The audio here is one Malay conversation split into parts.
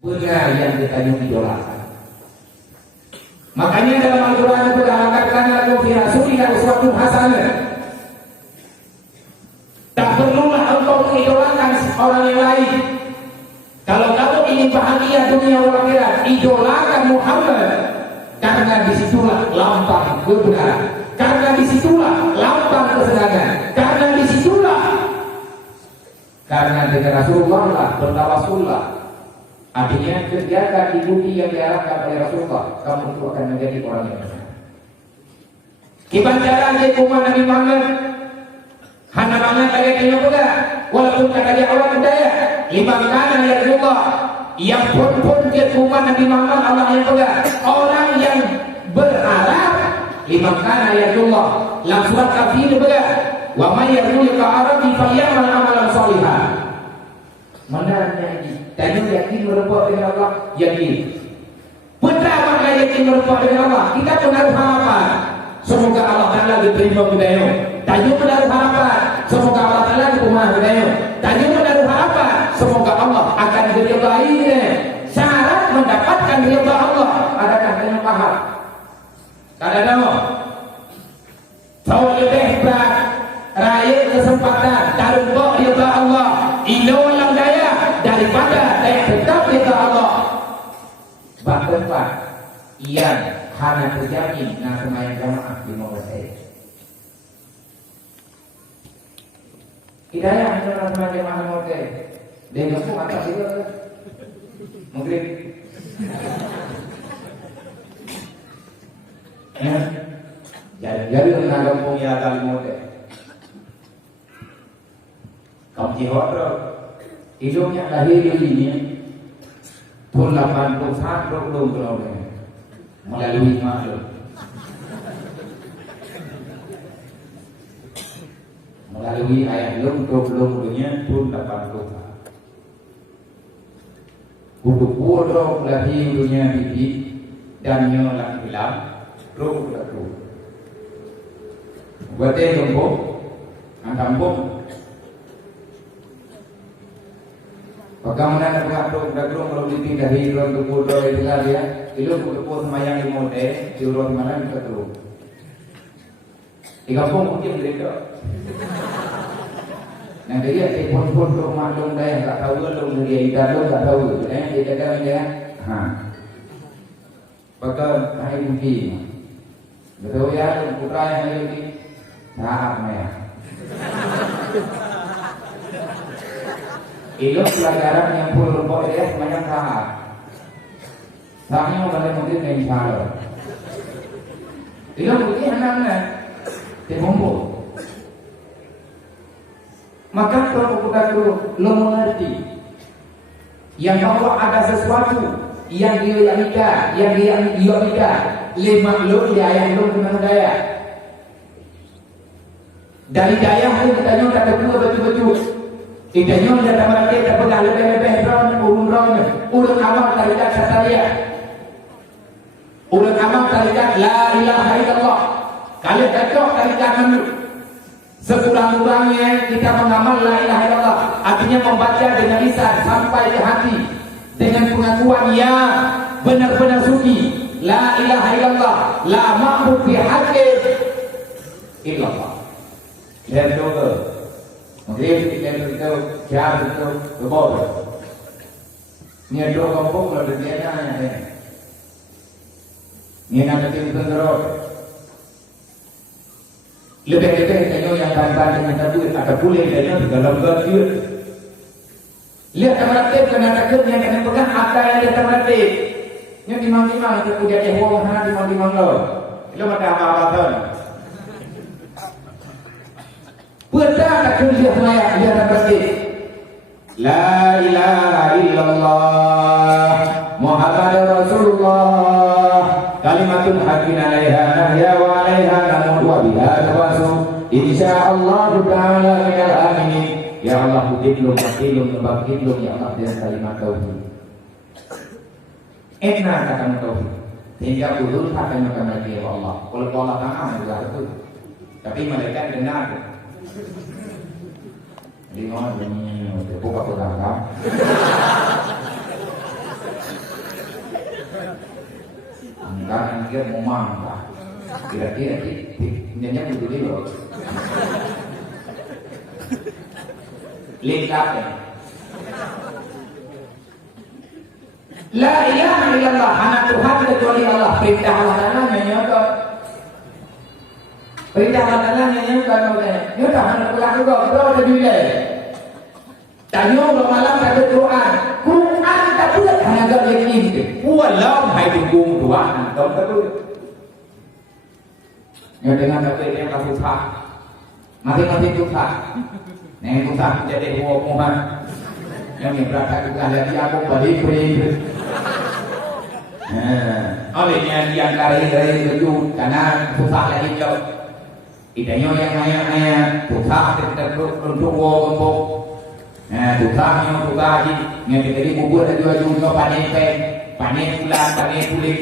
benar yang kita idolakan. Makanya dalam Al-Quran itu dikatakan lakum fi rasulillah uswatun hasanah. Tak perlulah engkau mengidolakan orang yang lain. Kalau kamu ingin bahagia dunia dan akhirat, idolakan Muhammad. Karena disitulah lambang kebenaran. Karena disitulah lambang kesenangan. Karena dengan Rasulullah lah bertawassullah. Artinya kerjakan ikuti yang diarahkan oleh Rasulullah, kamu itu akan menjadi orang yang benar. Kiban jalan di kumah Nabi Muhammad, hana banget lagi kaya juga. Walaupun kata dia orang budaya, liman kana ya Rasulullah, yang pun dia kumah Nabi Muhammad Allah yang juga. Orang yang berharap liman kana ya Rasulullah, langsung kafir juga. Wa may yarju ka arabi falyamal amalan shalihan. Mana nyanyi? Dan yakin merupakan dengan Allah, yakin. Betul makna yakin merupakan dengan Allah. Kita menaruh harapan. Semoga Allah Taala diterima budaya. Tajuk menaruh harapan. Semoga Allah Taala diterima budaya. Tajuk menaruh harapan. Semoga Allah akan diridainya. Syarat mendapatkan ridha Allah adakah dengan paham? Kada tahu. Tahu lebih berat. Raya kesempatan taruh ridha Allah. Ilolang daya daripada daya tetap ridha Allah. Bahkan Pak, yang hanya terjamin nah semayang jamaah di Mawar saya. Hidayah hanya semayang jamaah di Mawar saya. Dia ngaku atas itu mungkin. Ya, jadi dengan kampung ya kali Mawar saya. Kaum jihad hidupnya lahir ini pun 81 belum melalui makhluk melalui ayat belum dunia pun 80 butuh bodoh lahir dunia bibi dan nyolang hilang belum buatnya gembok antambung. Bagaimana nak mengatur dalam kalau dipindah dari ruang tubuh dari tinggal dia, itu tubuh semayang di mode di ruang mana kita tahu. Di kampung mungkin mereka. Nah jadi telepon rumah dong dia tak tahu dong dia idar tak tahu. Dia cakap dia, Bakal hari mungkin. Betul ya putra yang hari ini. Nah Maya. Itu pelajaran yang perlu boleh ya semuanya tahap. Tahapnya boleh mungkin yang salah. Itu mungkin anak-anak dikumpul. Maka kalau kita lo mengerti yang bahwa ada sesuatu yang dia tidak lima lo dia yang lo dengan daya. Dari daya itu kita nyata kedua betul-betul. Kita nyonya sama kita pegang lebih-lebih urun amal tarikat sataria. Urun amal tarikat la ilaha illallah. Kali cocok tarikat menurut. Sekurang-kurangnya kita mengamal la ilaha illallah. Artinya membaca dengan lisan sampai ke hati. Dengan pengakuan yang benar-benar suci. La ilaha illallah. La ma'bud bihaqqin illallah. Dan doa. Mungkin kita jauh itu berbeda. Ni dua kampung ada dia nanya. Ni nak kita terus. Lebih-lebih kita yang bantuan dengan tabu ada boleh dia dalam gaji. Lihat teman-teman kena takut yang kena pegang apa yang dia teman-teman. Ni dimang-dimang kita punya jehwa mana dimang-dimang lo. Lo ada apa-apa. Betul tak kuliah maya dia tak pasti. La ilaha illallah Muhammadur Rasulullah kalimatun haqqin 'alaiha nahya wa 'alaiha namun wa biha tawasul insyaallah ta'ala minal aminin. Ya Allah hidilum ya Allah dengan kalimat tauhid. Enak kata tauhid. Hingga ulul akan makan lagi ya Allah. Kalau Allah Ta'ala juga itu. Tapi malaikat dengar. Di mana buka perangkap? dia mau mangga. Kira-kira nyanyi dulu dulu. Lengkapnya. La ilaha illallah, hanya Tuhan kecuali Allah. Perintah Allah Ta'ala nyanyi apa? Perintah Allah Ta'ala nyanyi apa? Ini dah hanya pulang juga. Kita ada bila. Tanya malam kata Quran. Quran tak boleh hanya agak yakin. Walau hai tunggu Tuhan. Tahu tak boleh. Yang dengan kata ini yang susah. Masing-masing susah. Yang susah menjadi hukuman. Yang berangkat juga lagi aku balik beri. Olehnya yang kari-kari itu karena susah lagi jauh. Idenya yang ayah-ayah susah untuk wong. Susahnya susah lagi. Yang jadi bubur ada juga panen bulan, panen kulit.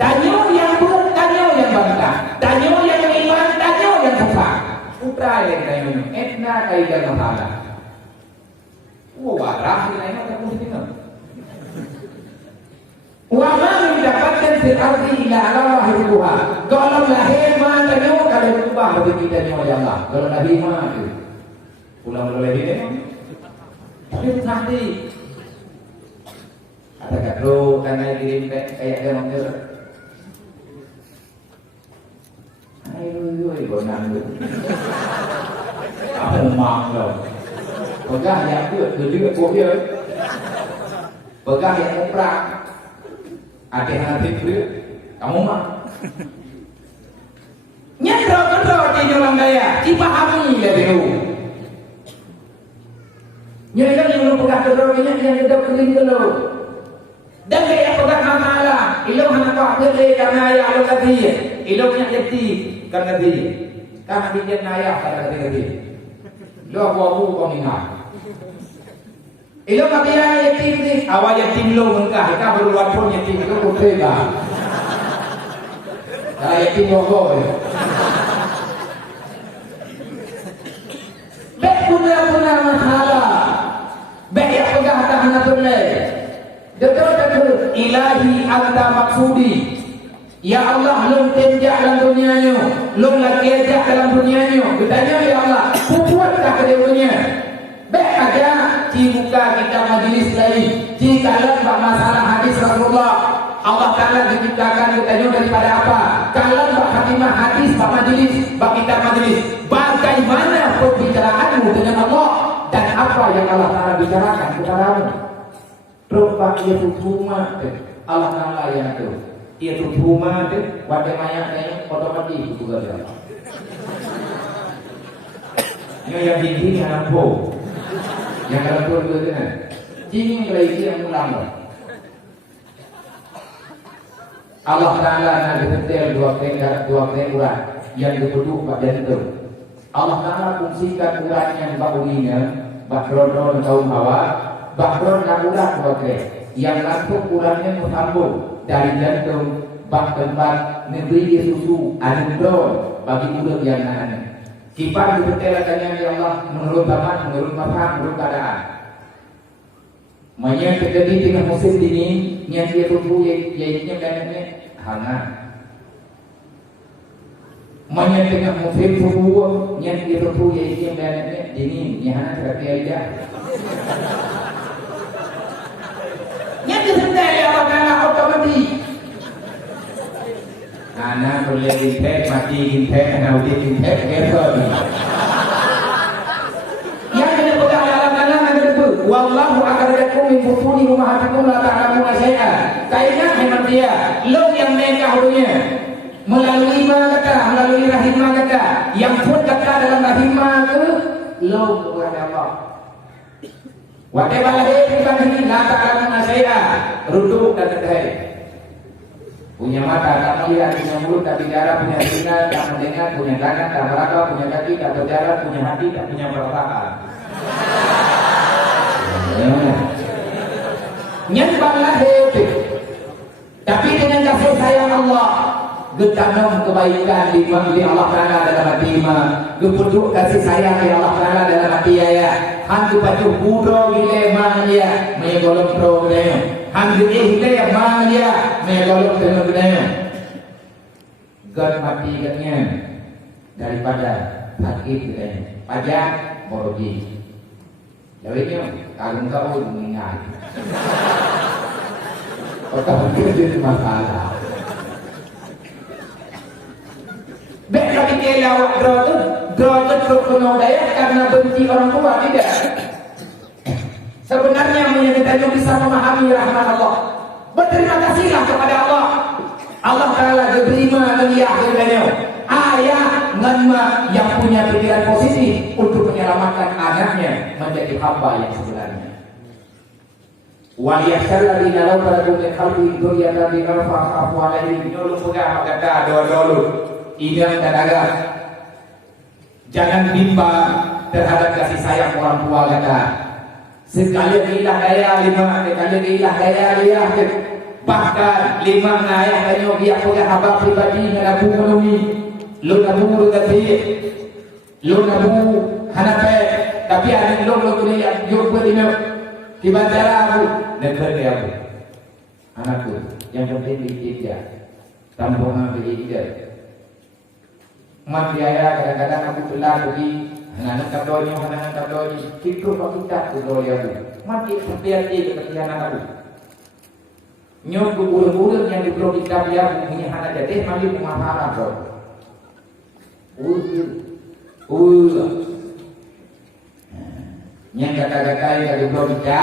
Tanya yang buruk, tanya yang bantah. Tanya yang iman, tanya yang susah. Putra yang tanya etna kaidah masalah. Warah ini tak mesti kan. Wama mendapatkan fir'aun ila Allah Tuhan. Kalau lahir mah tanya kalau berubah bagi kita ni Allah. Kalau lahir mah tu. Pulang boleh ini. Tapi nanti ada kado karena kirim kayak dia mungkin. Ayo bonang tu. Apa mangga. Pegah yang dia buat dia. Pegah yang oprak. Ada hati dia. Kamu mah. Nyendro-nyendro di dalam daya. Dipahami ya dulu. Nyendro yang lu pegah kedorongnya yang kedor kering dulu. Dan dia pegah amalah. Ilu hana kau beli karena ayah lu tadi. Ilu punya jati karena dia. Karena dia ayah karena dia. Lo bawa kau ingat. Ilo kaya yatim ni, awak yatim lo mengkah, kita berluar pun yatim itu putih dah. Kalau yatim logo. Bek punya masalah, bek yang pegang tahan tunai. Betul ilahi anta maksudi. Ya Allah, lu tenjak dalam dunianya, lu lagi ajak dalam dunianya. Bertanya ya Allah, kuat tak ke dunia? Baik aja dibuka kita majlis lain. Jika masalah hadis Rasulullah, Allah Ta'ala diciptakan kita daripada apa? Kalau khatimah hadis pak majlis, pak kita majlis, bagaimana perbicaraanmu dengan Allah dan apa yang Allah Ta'ala bicarakan kepadamu? Rupa ia tutumat Allah Ta'ala yang itu. Ia tutumat wajah mayatnya otomatis juga dia. Yang tinggi yang nampu. Yang dalam Quran itu kan, jingin lagi yang ulama. Allah Taala nak detail dua urat yang dituduh pada itu. Allah Taala fungsikan urat yang bahunya, bakron kaum Hawa, bakron yang urat dua yang langsung uratnya bersambung dari jantung, bak tempat negeri susu, adendon bagi urat yang lain. Kipas dibetelakannya ya Allah menurut zaman, menurut masa, menurut keadaan. Makanya terjadi dengan musim dingin, yang dia tubuh, yaitu dananya hangat. Makanya dengan musim subuh, yang dia tubuh, yaitu dananya dingin, yang hangat seperti aja. Yang disendiri Allah karena otomatis. Anak boleh intek, mati intek, anak udah intek, kefer. Yang kena pegang dalam kanan ada itu. Wallahu akhrajakum min butuni ummahatikum la ta'lamuna syai'an. Kayaknya memang dia, lo yang nikah dunia melalui mana kata, melalui rahimah kata, yang pun kata dalam rahimah itu lo kepada Allah. Whatever bukan ini la ta'lamuna syai'an. Ruduk dan kedai. Punya mata, tak melihat, punya mulut, tak bicara, punya telinga, tak mendengar, punya tangan, tak meraba, punya kaki, tak berjalan, punya hati, tak punya perasaan. Nyembahlah itu. Tapi dengan kasih sayang Allah, getanam kebaikan di Allah Ta'ala dalam hati imam, gepujuk kasih sayang di Allah Ta'ala dalam hati ayah, hantu pacu buro gile mania megolong pro gede, hantu ihle mania megolong pro gede, gad mati gadnya daripada sakit gede, pajak morogi, jawabnya kagum kau mengingat, otak jadi masalah. Baik tapi lawak derajat rukun daya karena benci orang tua tidak. Sebenarnya kita bisa memahami rahmat Allah. Berterima kasihlah kepada Allah. Allah Taala berima mulia kepadanya. Ayah nganma yang punya pikiran positif untuk menyelamatkan anaknya menjadi hamba yang sebenarnya. Waliyahsal ladina law taraku min khalfihim dzurriyyatan dhurriyyatan fa'afu 'alaihim nyulu puga maganda dulu. Ingat dan agar jangan bimbang terhadap kasih sayang orang tua kata. Sekali ilah daya lima, sekali ilah daya liah. Bahkan lima ayah dan yogi aku yang abang pribadi menabu menumi, lu nabu rutati, lu nabu hanape, tapi ada lu tu yang yuk berlima kibantara aku negara dia aku, anakku yang penting dia, tampungan beli dia. Mat biaya kadang-kadang aku telah pergi anak kabdonya, anak kabdonya, kita kita tu dia tu. Mati seperti kepercayaan aku. Nyok guru-guru yang diberi kita dia punya anak jadi mandi pemahaman bro. Yang kata-kata yang diberi kita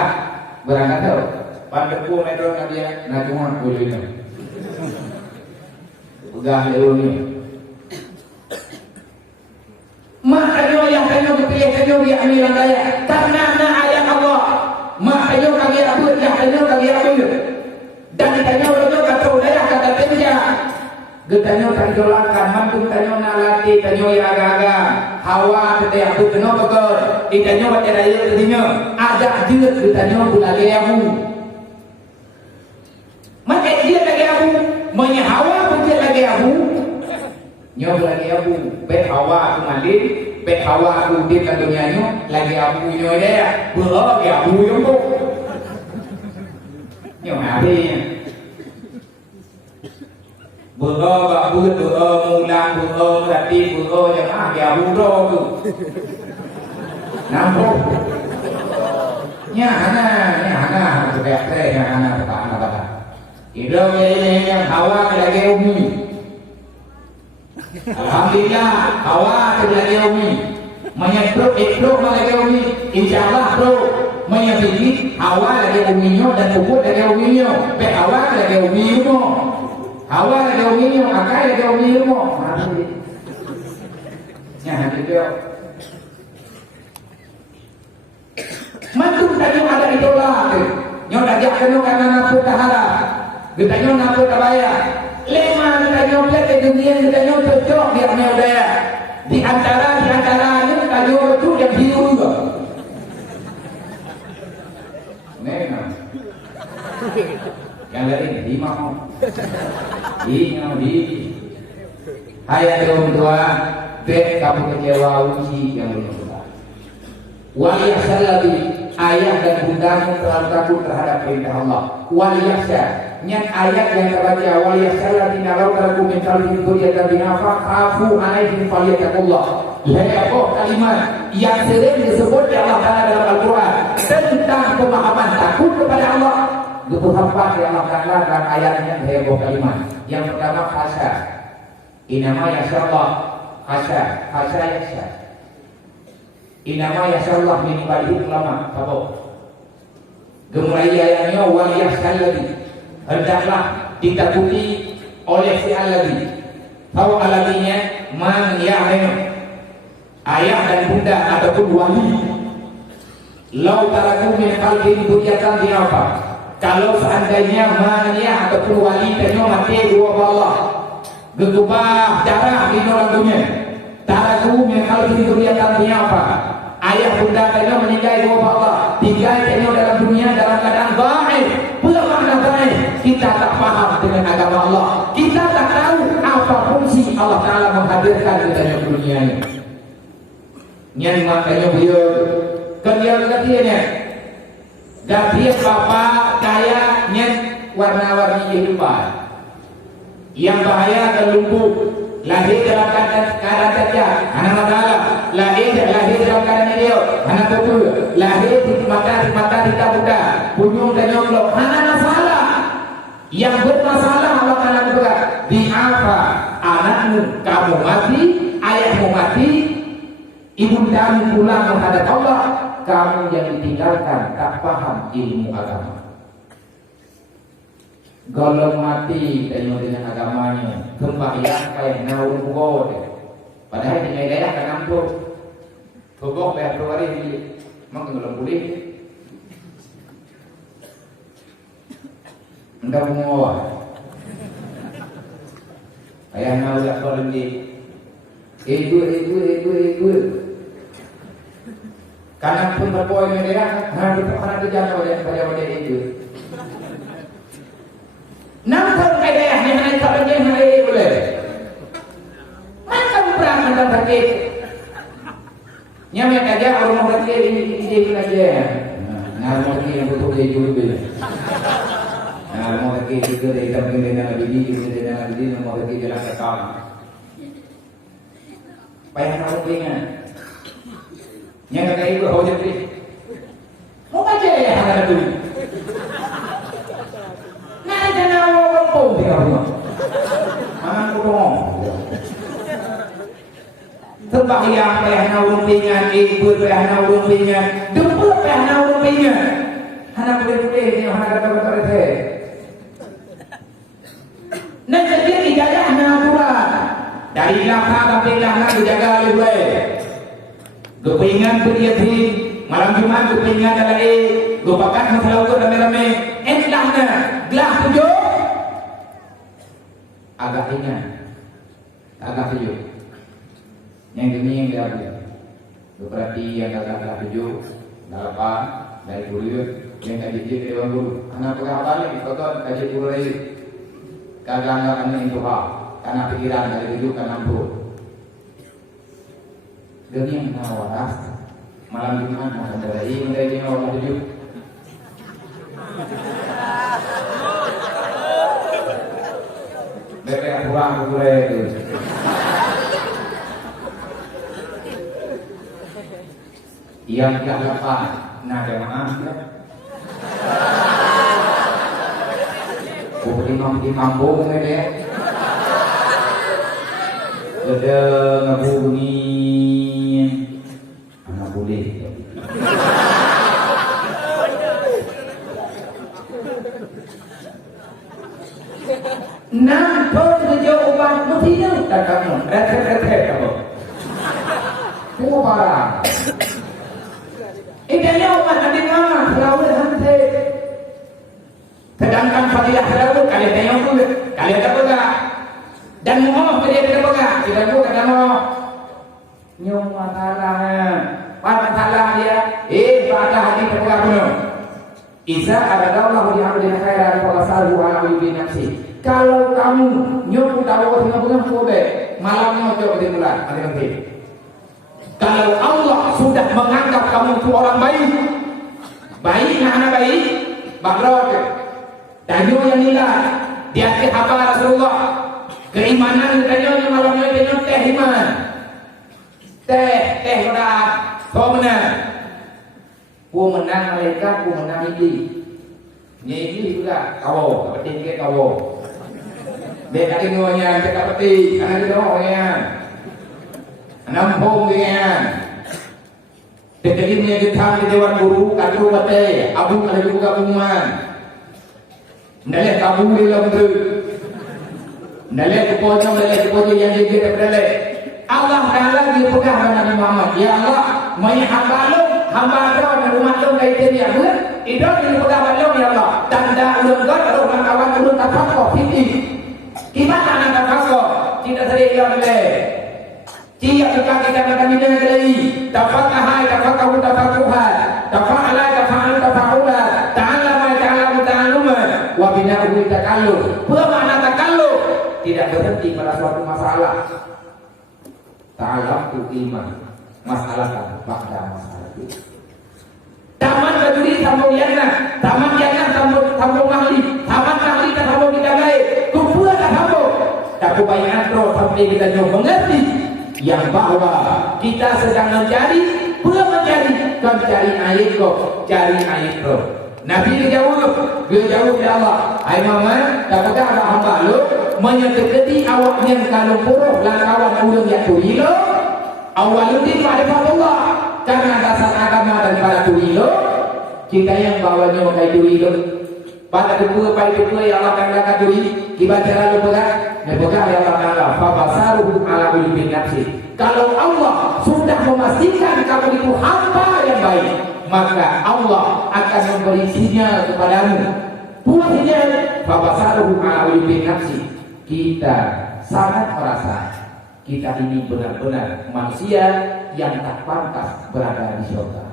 berangkat tu. Pandepu metro dia nak cuma boleh ni. Pegang lewat ni. Mak kayo yang kayo dipilih kayo di amilan daya karena ayat Allah. Mak kayo kami abud yang kayo kami abud dan kayo kayo kata daya kata tenja getanyo tanjolakan mantung tanyo nalati tanyo ya aga-aga hawa tete abud keno bekor itanyo baca daya tadinya ada jeut getanyo bulage abu maka dia lagi abu monya hawa pun lagi abu nyob lagi abu bet hawa tu mandi bet hawa tu di dunia nyo lagi abu nyo dia beuh ya abu yo tu nyo ngabe beuh ba beuh mulang beuh berarti beuh yang ya abu ro tu nampo nya hana sudah teh hana apa hidup ini yang hawa lagi umi. Alhamdulillah hawa lagi umi menyebut lagi umi insyaallah bro menyebut hawa lagi uminya dan ubud lagi uminya pe hawa lagi uminya hawa lagi uminya akai lagi uminya nya hadiah mantung tadi ada idola nyo dajak keno karena napu tahara getanyo napu tabaya lema getanyo plete dunia getanyo cocok biar meudaya di antaranya getanyo itu yang biru juga nena yang lain di mau di hai orang tua dek kamu kecewa uji yang lupa waliyahsal ladzi ayah dan bundamu terlalu takut terhadap perintah Allah. Waliyahsal nyat ayat yang terbaca waliyahsal ladzina law taraku min khalfihim dzurriyyatan dha'afan khafu 'alaihim falyattaqullah. Lekoh kalimat yang sering disebut oleh Allah Taala dalam Al-Qur'an tentang pemahaman takut kepada Allah. Itu hampa yang Allah Taala dalam ayatnya lekoh kalimat. Yang pertama khasya. Inama yasyallah khasya yasyah. Inama yasyallah min ibadihi ulama kabau. Gemulai ayatnya waliyahsal ladzi hendaklah ditakuti oleh si alladzi. Tahu alladzinya man ya'lam ayah dan bunda ataupun wali. Lau taraku min khalfihim dzurriyyatan dha'afan. Kalau seandainya man ya ataupun wali tanya mati dua Allah. Gegubah darah di dalam dunia. Taraku min khalfihim dzurriyyatan dha'afan. Ayah bunda tanya meninggal dua Allah. Tinggal tanya dalam dunia dalam keadaan baik. Belum makna baik. Kita tak faham dengan agama Allah. Kita tak tahu apa Nyan makanya beliau kerja-kerjanya gatia bapak kaya nyan warna-warni kehidupan yang bahaya terlumpuh lahir dalam keadaan cacat anak masalah lahir dalam keadaan dia anak betul lahir di mata kita buka punyung dan nyomblok anak masalah yang bermasalah Allah akan berat di apa anakmu kamu mati ayahmu mati ibundamu pulang menghadap Allah kamu yang ditinggalkan tak paham ilmu agama golong mati dengan agamanya sembahyang kayak naun bugod padahal di daerah kan ampun bugod bayar keluar di menggolong pulih enggak mengolah kayak naun ya kalau di ibu karena pun berpoin daerah harus dijaga pada itu nampak kayak yang naik tak boleh naik boleh. Mana berang macam sakit? Nyamuk aja orang mau sakit ini aja. Nah mau sakit yang betul dia juga boleh. Nah mau sakit juga dia tak boleh dengan biji, mau sakit jalan kekal. Payah nak ingat. Yang kayak itu hujat ni. Mau aja ya ada tu. Jangan orang pun dia rumah. Anak kurang. Sembahyang payah naung pingan, ikut payah naung pingan, jemput payah naung pingan. Anak boleh ni anak kata teh. Nak jadi ijazah natural. Dari belakang sampai belakang dijaga oleh gue. Kepingan dia malam Jumat kepingan dalam gue bakat masalah itu rame-rame. Entahnya gelah tujuh agak ringan agak tujuh yang demi yang dia berarti yang agak tujuh 8 dari guru yang kaji dewan guru anak pegawai balik ditonton kaji guru lagi kagak anak itu hal karena pikiran dari tujuh ke 60 demi yang nawaras malam Jumat malam dari orang tujuh Bebek kurang boleh itu. Yang tidak dapat nada maaf ya. Imam bung ini. Ada ngabungi anak boleh. Nampak sejauh ubah mestinya tak kamu retet kamu semua barang idenya umat Nabi Muhammad selalu hantar sedangkan fadilah selalu kalian tengok tu kalian tak pegang dan mohon dia tidak pegang tidak buka dan mohon nyum masalahnya masalah dia pada hati terpegang penuh Isa aradallahu bihamdina khairan wa salu ala bi nafsi. Kalau kamu nyuruh dakwah dengan pegang boleh, malamnya coba dimulai nanti. Kalau Allah sudah menganggap kamu itu orang baik, anak baik, bakrot, dan yang nilai di atas hamba Rasulullah, keimanan tanya malamnya tanya teh iman, teh berat, kau menang. Ku menang malaikat, ku menang iblis. Iblis juga kau, penting ke kau. Dia kata ngonya, cakap penting, anak dia ngonya. Nampung dia. Deketimnya kita di dewan guru, kadu bate, abung ada juga gabungan. Ndalek kabung di dalam tu. Ndalek kupojong yang dia berdalek. Allah Taala dia pegang Nabi Muhammad. Ya Allah, mai hamba kau dan umat kau dari dia ber hidup di pegang Allah ya Allah tanda ulun god orang kawan ulun tafakkur fikih gimana anak tafakkur tidak sedia oleh jika kita kami dengan lagi tafakkur tafakala tafakula ta'alluma wa bina'u takalluf bermakna takalluf tidak berhenti pada suatu masalah ta'allum iman masalah pada masalah itu. Taman kaduri tambah yana, taman yana tambah mahli, taman mahli tambah kita baik, kumpul tambah. Tak bayang terus sampai kita jauh mengerti yang bahwa kita sedang mencari, belum mencari ayat kok, cari ayat kok. Nabi dia jawab ya Allah, hai Muhammad, dapatkah ada hamba lu menyeketi awaknya kalau puruh langkawan ulung yang tuhilo awaludin ma'rifatullah, karena dasar agama daripada tuhilo kita yang bawanya memakai tuhilo pada kedua ya Allah akan kata tuhilo kita cara lu pegang ya Allah ta'ala fabasaruhu ala ulibin nafsi. Kalau Allah sudah memastikan kamu itu hamba yang baik, maka Allah akan memberi sinyal kepadamu. Buat sinyal fabasaruhu ala ulibin nafsi. Kita sangat merasa kita ini benar-benar manusia yang tak pantas berada di surga.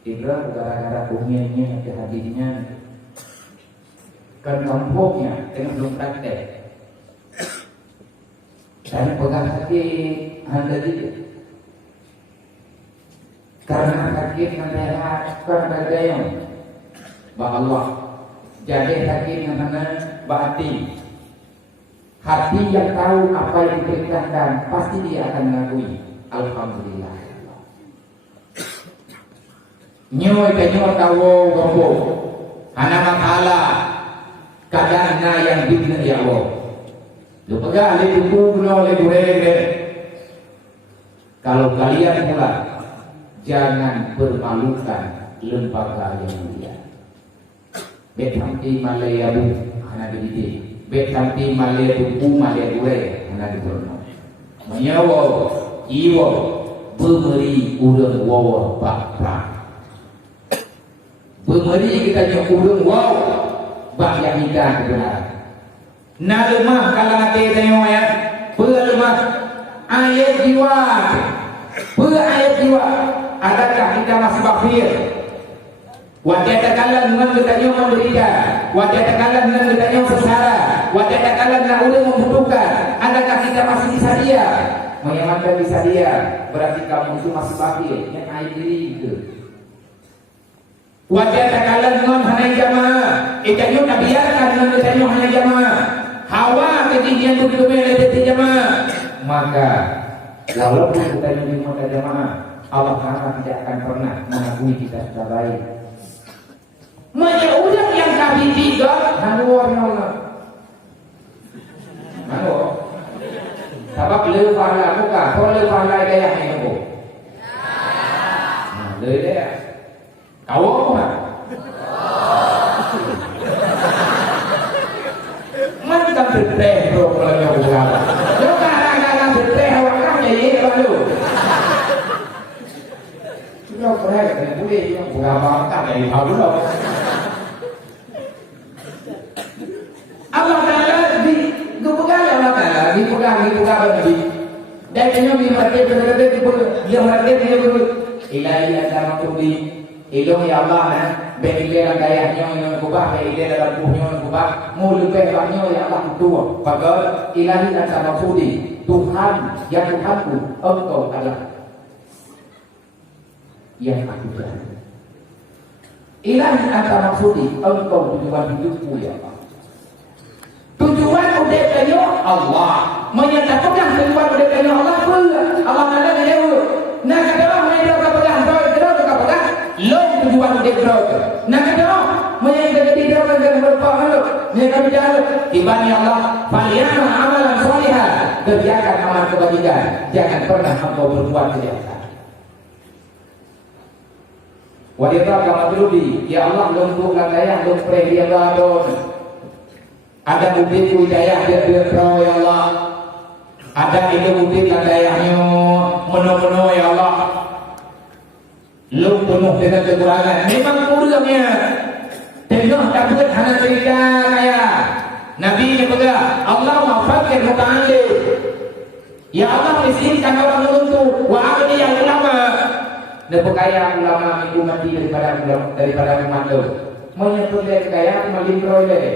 Indra gara-gara bumianya kehadirannya kan kampungnya dengan belum praktek dan pegang sakit anda juga karena sakit anda karena dayang Allah jadi sakit karena hati yang tahu apa yang diperintahkan pasti dia akan mengakui alhamdulillah. Nyoy kanyo tawo gombo anak masalah kadang-kadang yang bidna ya Allah. Lupakan le bukuno le burere. Kalau kalian pula jangan permalukan lembaga yang mulia. Betamti malaya bu anak dididik. Betamti malaya bu malaya bure anak diborno. Menyawo iwo bemeri urang wawa bakra. Bemeri kita nyo urang waw bak yang kita kebenaran. Na lemah kalau nanti tengok ayat lemah ayat jiwa ayat jiwa. Adakah kita masih bakhil? Wajah takalan dengan kita yang menderita, wajah takalan dengan kita yang sesara, wajah takalan nak udah membutuhkan. Adakah kita masih bisa dia? Menyamankan bisa dia, berarti kamu itu masih bakhil. Yang ayat diri itu. Wajah takalan dengan hanya jamaah, ikannya tak biarkan dengan ikannya hanya jamaah. Hawa ketinggian begitu meleleh jamaah, maka walaupun kita jadi muda jamaah, Allah Taala tidak akan pernah mengakui kita sudah baik. Menyudah yang kami tiga, Allah. Sebab lepas lah muka, kalau lepas lah gaya yang aku. Leh deh, kau apa? Mantap betul bro kalau yang bukan. Lo kadang-kadang betul awak kan jadi baru. Lo pernah kan boleh yang bukan bangkat dari baru lo. Allah Taala di kebukaan Allah Taala di bukan berarti. Dan ini berarti benar-benar dia berarti dia berarti ilahi agama tubi ilmu ya Allah na berilai gayanya yang kubah berilai dalam buhnya yang kubah mulut behanya ya Allah tua maka ilahi agama tubi Tuhan yang Tuhanku engkau adalah yang aku cari. Ilahi agama tubi engkau tujuan hidupku ya Allah. Tujuan udahnya Allah menyatakan tujuan udahnya Allah pun Allah ada di dalam. Nah kalau mereka kepegang lo tujuan dia nak kata menyangka dia akan berpahala mereka bicara ibani Allah faliyana amalan salihah kerjakan amal kebajikan jangan pernah engkau berbuat kejahatan. Wanita kamu terlebih ya Allah lumpuhkan daya lumpuh dia gadon ada bukti hidayah dia pro ya Allah ada itu bukti dayahnya meno-meno ya Allah. Lu penuh dengan kekurangan. Memang kurangnya. Tengok dapat hanya cerita kayak Nabi yang berkata Allah mafakir muta'allim. Ya Allah izinkan orang menuntu wa agni yang ulama. Nepekaya ulama minggu mati daripada umat lu. Menyentuh dia kekayaan makin beroleh.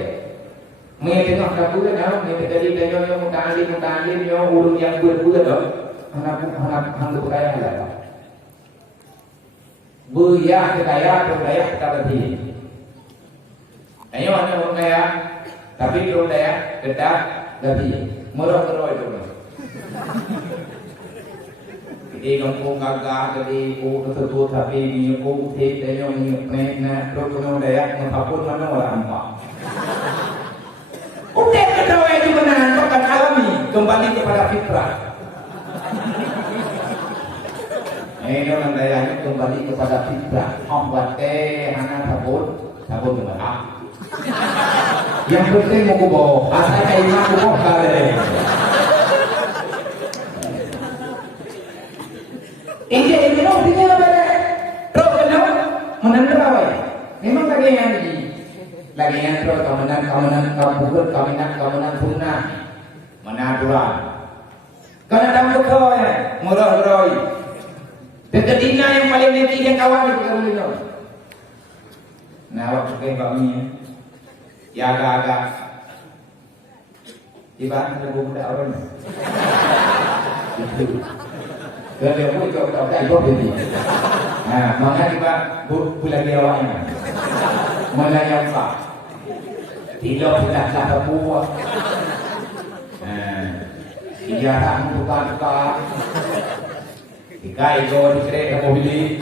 Mày tengok dah buat dah, mày tadi tengok yang mutalim yang urung yang buat dah. Anak hanggu kaya lah. Buya kaya kita berhenti. Ayo anak orang kaya, tapi orang kaya tetap berhenti. Murah itu. Jadi kamu gagah jadi kamu tersebut tapi kamu tidak yang mana terus orang kaya mengapun mana orang apa. Udah ketawa itu benar, akan alami kembali kepada fitrah. Orang daya kembali kepada fitrah. Buat anak sabun benar. Yang penting mau kuboh, asal iman kuboh kali. Ini artinya apa? Terus kenapa? Menandrawai. Memang lagi yang terus kamenan kampur, kamenan sunnah, menadura. Karena tamu kau murah. Kekedina yang paling netizen kawan itu kalau ini. Nah, waktu kayak kami ya agak-agak tiba ada budak orang. Itu. Kalau aku coba ikut ini. Nah, mana tiba bulan dia awalnya. Mana yang pak? Tidak sudah satu buah. Nah, ijarah buka. Jika itu dikira kamu beli.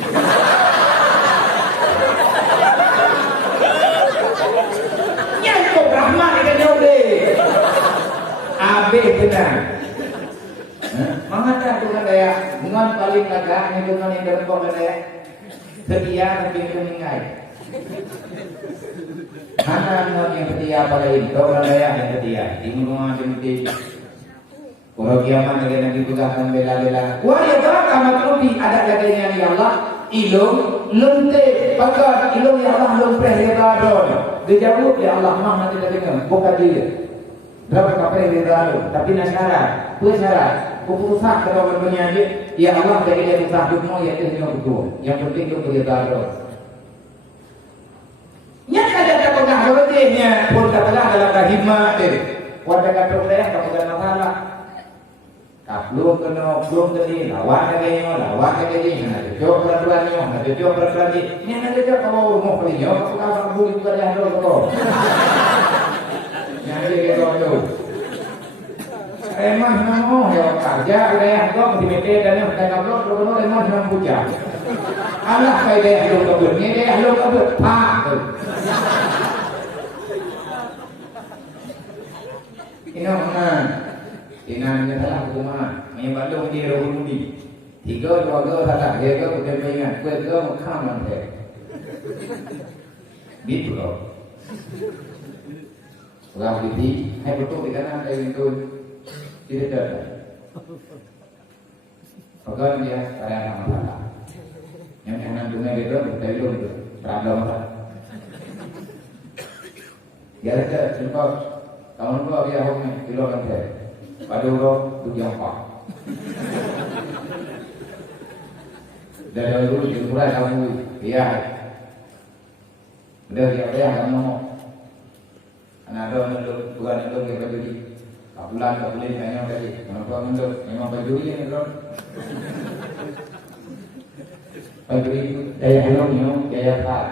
Ya kok Brahma ikan jauh deh. Abe benar. Mengapa Tuhan daya? Dengan paling agak ini Tuhan yang dalam kau daya. Setia tapi meninggal. Mana yang setia paling? Kau daya yang setia. Timur jemti. Kalau kiamat lagi tugaskan bela-bela. Wah ya tak amat lebih ada katanya ya Allah. Ilum lunte pakat ilum ya Allah lum prehradon. Dijawab ya Allah mah nanti dengar bukan dia. Berapa kapal prehradon tapi nasyarat. Kue syarat. Keputusan kalau berpenyanyi ya Allah dari dia usah hidupmu ya itu betul. Yang penting itu prehradon. Nya ada pegah berarti pun katalah dalam rahimah deh. Warga kata saya kamu ada masalah. Belum kena lawan lagi, ada jauh peraturan ini ada jauh kalau mau beli jauh, kalau beli bukan yang jauh yang dia jauh. Emang mau ya kerja udah yang kau di media dan yang kita kalau emang yang puja. Allah kayak dia kabutnya dia kabut pak. Ini mana? Inangnya salah rumah, menyebabkan dia berumudi. 3 keluarga salah, dia ke udah ingat, gue ke makan nanti. Gitu loh. Orang ini, hai betul di kanan kayak itu tidak ada. Pokoknya dia ada masalah. Yang kanan dunia itu, dari itu berada masalah. Dia ada contoh, tahun dua dia home kilo kan saya. Pada orang tu yang pak. Dari dulu jumlah kamu, ya. Dari apa yang kamu mau? Anak orang itu bukan itu yang berdiri. Kapulan hanya tadi. Kenapa itu? Memang berdiri ni orang. Berdiri daya helong daya pat.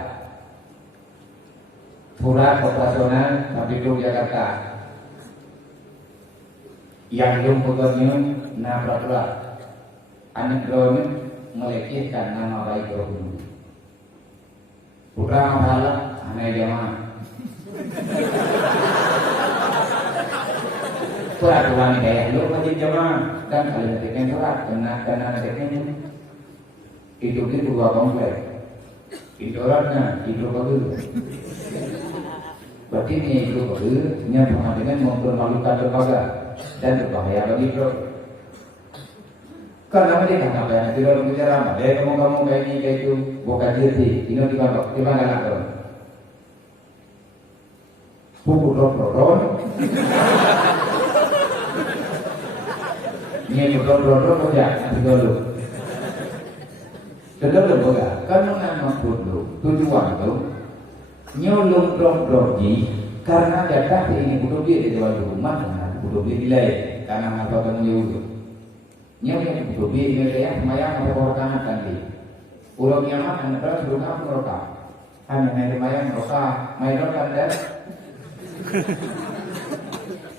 Surat operasional tapi itu Jakarta. Yang belum pegangnya na peraturan anak drone melekehkan nama baik rohmu putra masalah anak jamaah peraturan kayak lu wajib jamaah dan kalian tekan surat karena tekan itu dua komplek itu orangnya itu bagus berarti ini itu bagus nyata dengan mempermalukan lembaga dan berbahaya bagi bro. Karena mereka tak bayar tidak berbicara, mereka kamu kayak ini kayak itu bukan diri, ini di mana nak bro? Buku ron, ini ron ya, nanti dulu. Sedang boga, kan nama dulu tujuan tu nyolong ron ji Karena datang ini butuh dia di luar rumah, butuh dia nilai karena apa kamu jauh. Nyawa butuh dia nilai yang semayang atau orang nanti. Ulang nyaman dan terus rumah merokok. Hanya main semayang merokok, main merokok dan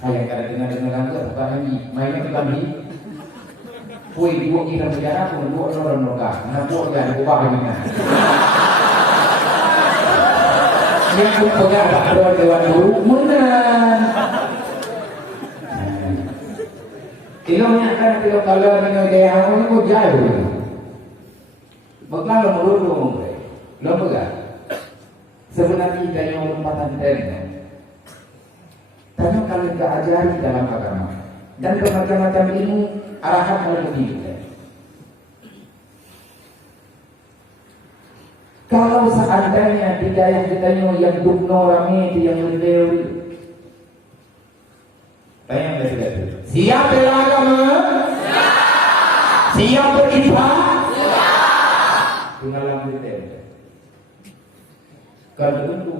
ayah kadang dengar lagu bukan lagi mainnya bukan di. Pui dua kita berjalan pun dua orang merokok. Nah dua jangan ubah begini. Yang pun punya bakal dewan guru menang. Ilmunya kan kalau dengan gaya kamu itu jauh. Bukan lo melulu, lo bukan. Sebenarnya kita yang lompatan ten. Tanya kalian keajari dalam agama dan bermacam-macam ilmu arahan oleh hidup. Kalau seandainya hidayah kita yang dukno rame yang lebih tanya tidak siap bela agama? Siap beribadah? Tinggal dalam detail. Kalau tentu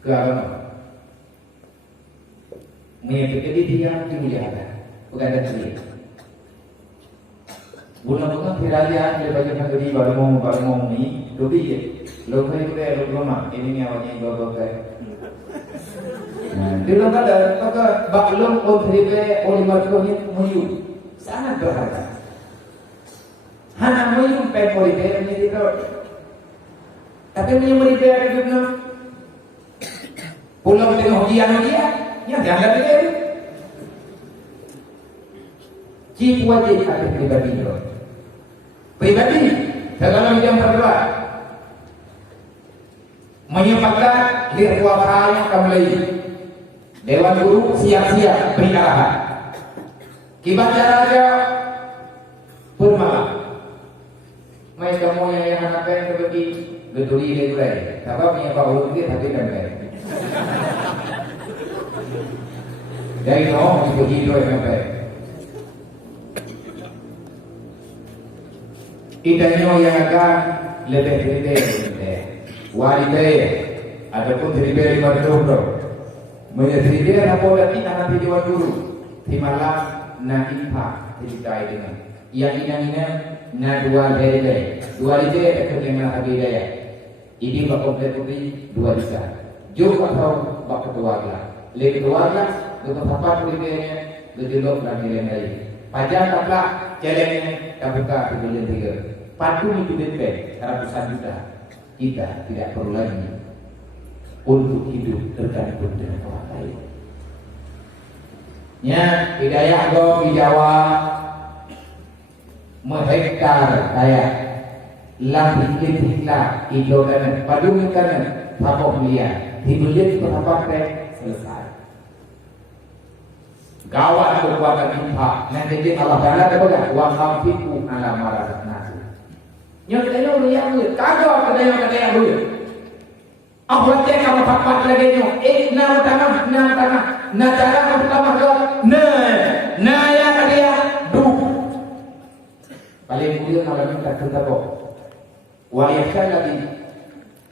ke agama mengikuti dia dimuliakan bukan ada sendiri. Bunga-bunga kerajaan daripada negeri baru mau ni lebih je. Lokal itu ada rumah ini ni awaknya bawa di lokal ada maka baklum kontribe oleh markonya muyu sangat berharga. Hana muyu pemoribe menjadi roh. Tapi muyu ada juga. Pulau tengok dia, ya jangan dia. Cip wajib ada pribadi roh. Pribadi segala macam berdoa menyempatkan lirwakanya kembali dewan guru siap-siap beri arahan kibaca raja bermalam main kamu yang anak yang seperti geduli legurai apa punya pak ulun dia tapi kan baik dari no itu hidup yang baik. Idanya yang akan lebih walidai ataupun teribet di mana menjadi apa lagi anak dewan guru di malam nak impak dikai dengan yang ina na dua walidai akan yang nak hidayah ini bakal berkuti dua bisa juga atau bakal keluarga lebih keluarga untuk apa walidainya berjelok lagi lain pajak apa jalannya terbuka di bulan 3 patuh itu DP ratusan juta kita tidak perlu lagi untuk hidup tergantung dengan orang lain nya hidayah go di Jawa mehektar kaya lambi kita itu dan padung kan papok mulia hidup berapa selesai gawat kekuatan impak nanti Allah Taala ada wa khafifu ala marazaqnakum yang kita ni yang kagak ada yang dulu apa cek kalau papat lagi ni enam tanah na cara pertama ke na yang dia du paling mulia kalau kita kata kok wa lagi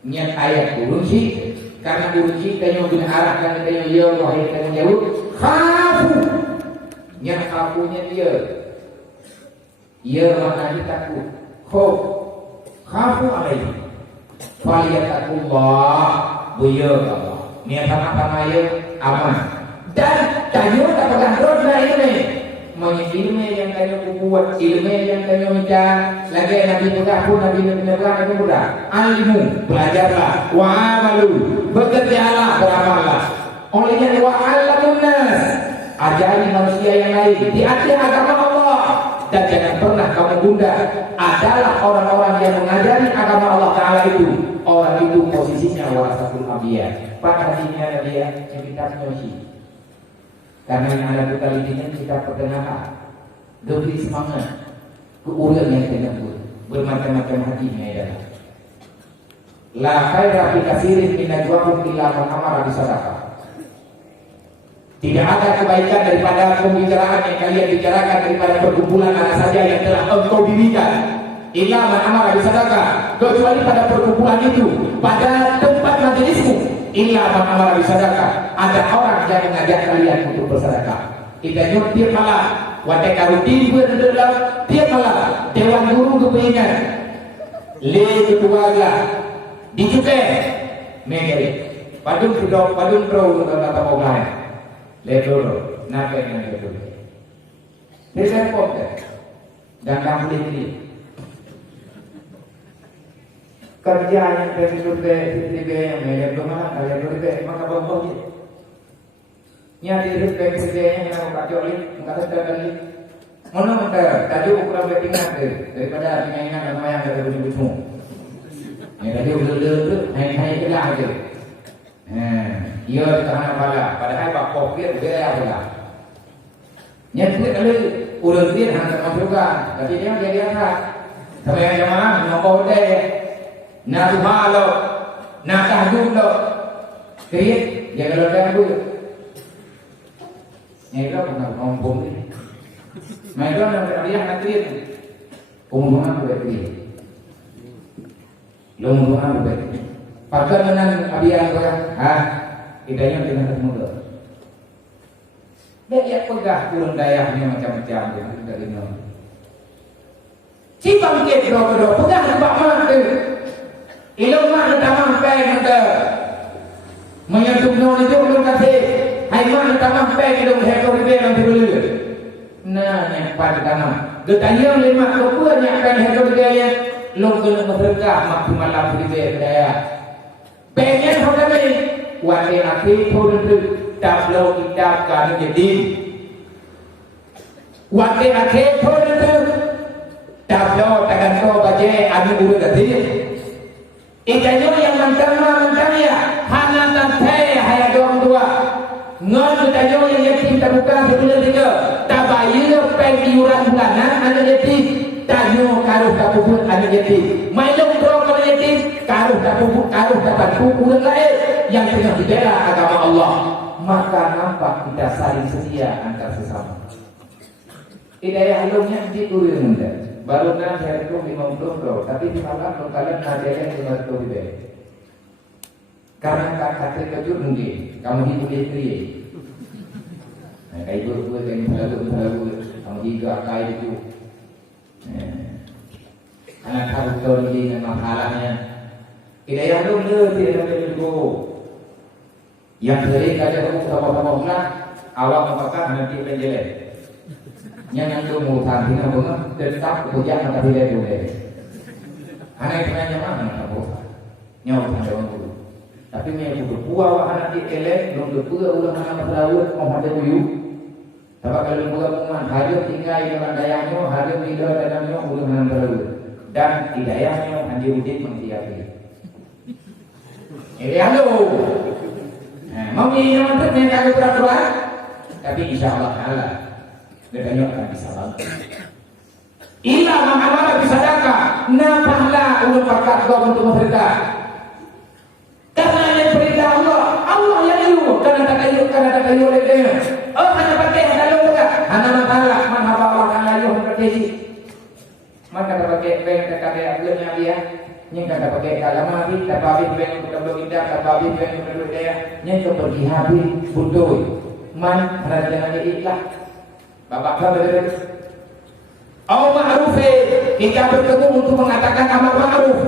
niat ayat urunsi karena urunsi kayu guna arah kan kayu ya wahai kayu jauh khafu yang khafunya dia maknanya takut khafu apa ini faliyatakullah buya Allah niat sama ya aman dan tayo dapat roda ini ilmu yang kayu kuat ilmu yang kayu minta lagi nabi pun nabi itu mudah ilmu belajarlah wa amalu bekerjalah beramallah olehnya wa alamun nas ajari manusia yang lain di atas agama Allah dan jangan pernah kamu bunda adalah orang-orang yang mengajari agama Allah Ta'ala itu orang itu posisinya warasatul anbiya pada hatinya dia cerita sih karena yang ada kita lihatnya kita pertengahan lebih semangat keurian yang tenang bermacam-macam hatinya ya la khaira fi katsirin min najwahum illa man amara bi sadaqah. Tidak ada kebaikan daripada pembicaraan yang kalian bicarakan daripada perkumpulan mana saja yang telah engkau dirikan. Illa man amara bi sadaqah, kecuali pada perkumpulan itu, pada tempat majelismu illa man amara bisadaqah. Ada orang yang mengajak kalian untuk bersedekah. Kita nyutir malah wadah karutin berdalam tiap malam dewan guru kepingan le keluarga dicukai megeri padun pro kata poglain le dulu nape nang itu bisa kok dan kamu ini kerja yang presiden yang megeri kemana kalian berdua maka bawa nyari respect sejanya yang nak kacau ni, kata sekali, mana kita tajuk ukuran betingan daripada tingan nama yang ada di buku. Yang tadi udah hai kelah je. Ia kerana bala, padahal bak kokir dia bala. Nyari kalau urus dia hantar masukkan, tapi dia apa? Sampai yang mana nak kau deh, nak tuhala, nak tahjud lo, kriat dia kalau dah tu. Itu bukan ompong ini. Mereka nak dia nak kriat. Omongan berbeda. Omongan berbeda. Pakai menang abian kau kita yang dengan semula. Dia pegah kurang dayahnya macam-macam dari mana. Si bangkit doa pegah nampak mana tu. Ilmu mana tamam pay mana. Menyentuh nol itu belum kasih. Hai mana tamam pay itu hekor dia nanti dulu. Nah, yang pada tanam. Getanya lima kepua yang akan hekor dia long kena berkah maksimal dalam dia daya. Pengen hotel ini, wajib akhir pun itu tablo kita kan jadi. Wajib akhir pun itu tablo takkan kau baca anu dulu jadi. Ikannya yang mentang ya, hana nanti hayat orang tua. Ngon tayo yang yatim terbuka sebulan tiga tabayir pengiuran bulanan ada yatim tayo karuh kapubut ada yatim mailong bro kalau yatim karuh kapubut karuh dapat kuburan lain yang tengah dibela agama Allah maka nampak kita saling setia antar sesama hidayah alumnya di kurir muda baru nanti hari itu 50 tapi di malam kalian ngajarin 50 ribu karena kata kejut mungkin kamu hidup istri kayak ibu yang selalu kamu juga kayak itu anak harus tahu ini masalahnya hidayah dulu tidak ada dulu yang sering ada kamu sama-sama ulang awak apakah nanti penjelek yang dulu mau tampil apa tetap kepujian mata tidak boleh anak tengahnya mana kamu nyawa ada orang dulu tapi ni berbuah anak di elek belum berbuah ulang anak berawat mau ada uyu tapi kalau berbuah penguman harus tinggal dalam dayanya harus tinggal dalamnya ulang anak berawat dan hidayahnya hanya wujud menghiapi ini halo mau ini untuk yang kagak peraturan tapi insyaAllah Allah bedanya akan bisa bantu illa ma'amara bisadaqah napahlah ulun pakat kau untuk bersedekah karena yang perintah Allah yang ilu karena tak kayu oleh dia hanya pakai dalam muka hanya masalah mana bawa kan layu berkesi mana tak pakai bank tak pakai akhirnya dia yang tak pakai dalam habis tak habis bank untuk belum indah tak habis bank untuk dia yang tu pergi habis butuh man karena jangan ikhlas bapak sahabat au ma'ruf kita bertemu untuk mengatakan amar ma'ruf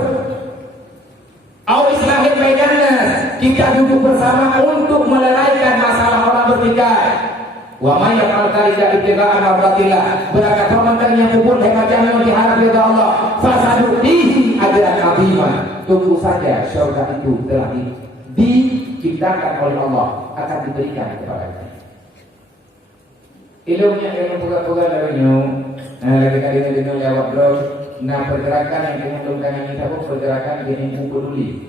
au islahin bainan kita duduk bersama untuk meleraikan masalah orang bertikai wa may yaf'al dzalika ibtigha'a mardatillah berkata orang yang kubur hebatnya diharap ridha Allah fasaduhi ajran 'aziman tunggu saja syurga itu telah diciptakan oleh Allah akan diberikan kepada kita ilmunya ilmu puga-puga lainnya lagi kali ini lewat blog nah pergerakan yang menguntungkan ini tahu pergerakan yang peduli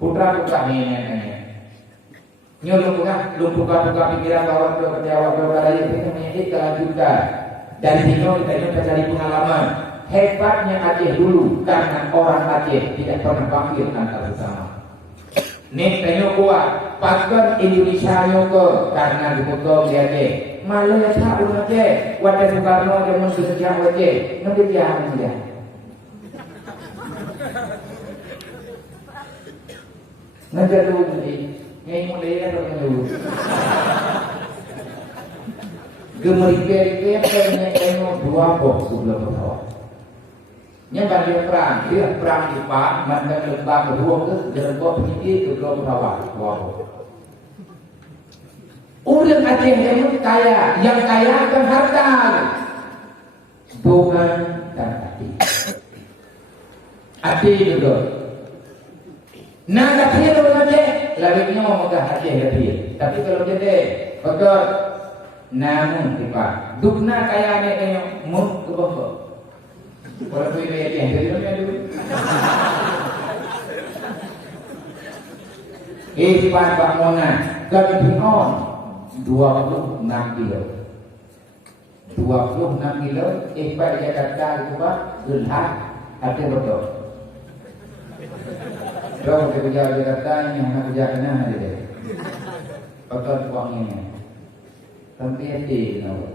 putra-putra ini lumpuka pikiran bahwa kerja lain itu menjadi kelanjutan dari sini kita cari pengalaman hebatnya Aceh dulu karena orang Aceh tidak pernah panggil antar sesama nih tanya kuat pakai Indonesia nyoko karena dibutuh dia Aceh malah tak ulah Aceh wadah Soekarno dia mesti kerja Aceh nanti dia Ngejadu ni, ngai mulai kan ngejadu. Gemerike kayaknya tengok dua box sebelum bertawaf. Nya bagi perang, dia perang di Pak, mantan lembah kedua ke dalam box ini kedua bertawaf. Wow. Orang Aceh yang kaya akan harta, bukan dan hati. Hati juga. Nah, hati orang Aceh, labiknya memegah hati hati. Tapi kalau dia betul, namun tiba, dukna kaya ni kaya mut keboko. Kalau tu dia yang jadi mana dulu? Tiba bangunan Gabingon 26 kilo. 26 kilo. Pak Jakarta itu pak, Zulhah ada betul. Kalau kita kerja Jakarta ini hanya kerja kena ada deh. Betul uang ini. Sampai hati tahu.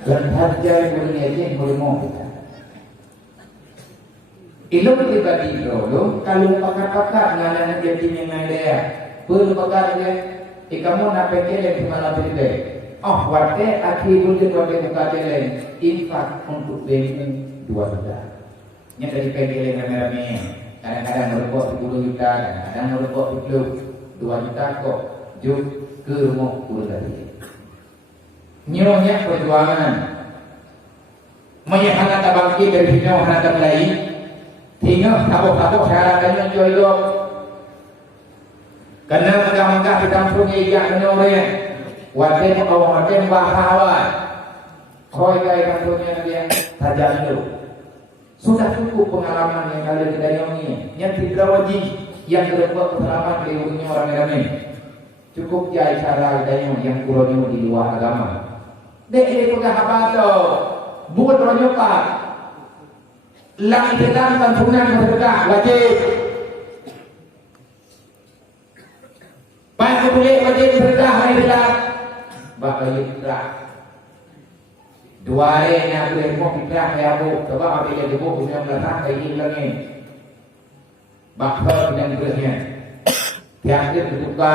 Dan harga boleh aja boleh mau kita. Ilmu pribadi dulu kalau pakar-pakar ngalah jadi yang ada. Perlu pakar dia. Kamu nak pakai malam ini. Oh, waktu akhir bulan waktu buka jalan infak untuk beli 2 juta. Nya dari pakai rame-rame. Kadang-kadang merokok 10 juta, kadang merokok 2 juta kok. Juk ke rumah tadi. Nyonya perjuangan. Menyahana tabangki dari nyonya hana tablai. Tinggal tabok-tabok syaratnya jodoh. Karena megah-megah di kampung iya menore. Waden awak waden bahawan. Koi kai kampungnya dia tajam dulu. Sudah cukup pengalaman yang kalian kita ini. Yang tidak wajib yang terdapat pengalaman di ujungnya orang ramai. Cukup jai cara yang kurangnya di luar agama. Dek pegah apa tu? Buat orang pak. Lang dalam tantunan berkah wajib. Pak boleh wajib berkah hari dalam. Bapak berkah. 2 hari yang boleh mau berkah ya bu. Sebab apabila dia bu punya meletak lagi lagi. Bapak yang berkahnya. Yang dia berbuka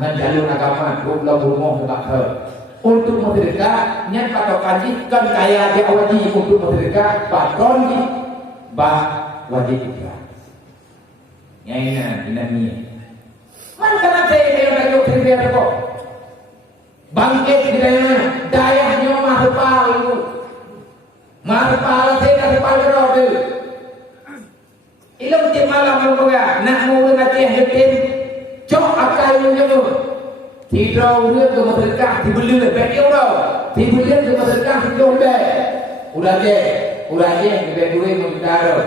dengan jalur agama 20 rumah sebab untuk merdeka nyat patokan kan kaya dia wajib untuk merdeka patron ni wajib juga nyaina dinami man kana saya dia nak kerja kok bangkit dia dayahnya mahpal saya mahpal roda ilmu di malam berbuka nak mula nanti hakim cok akal menjadi tidak urut kemerdekaan dibeli oleh banyak orang dibeli kemerdekaan hidup udah deh kita dulu mengendara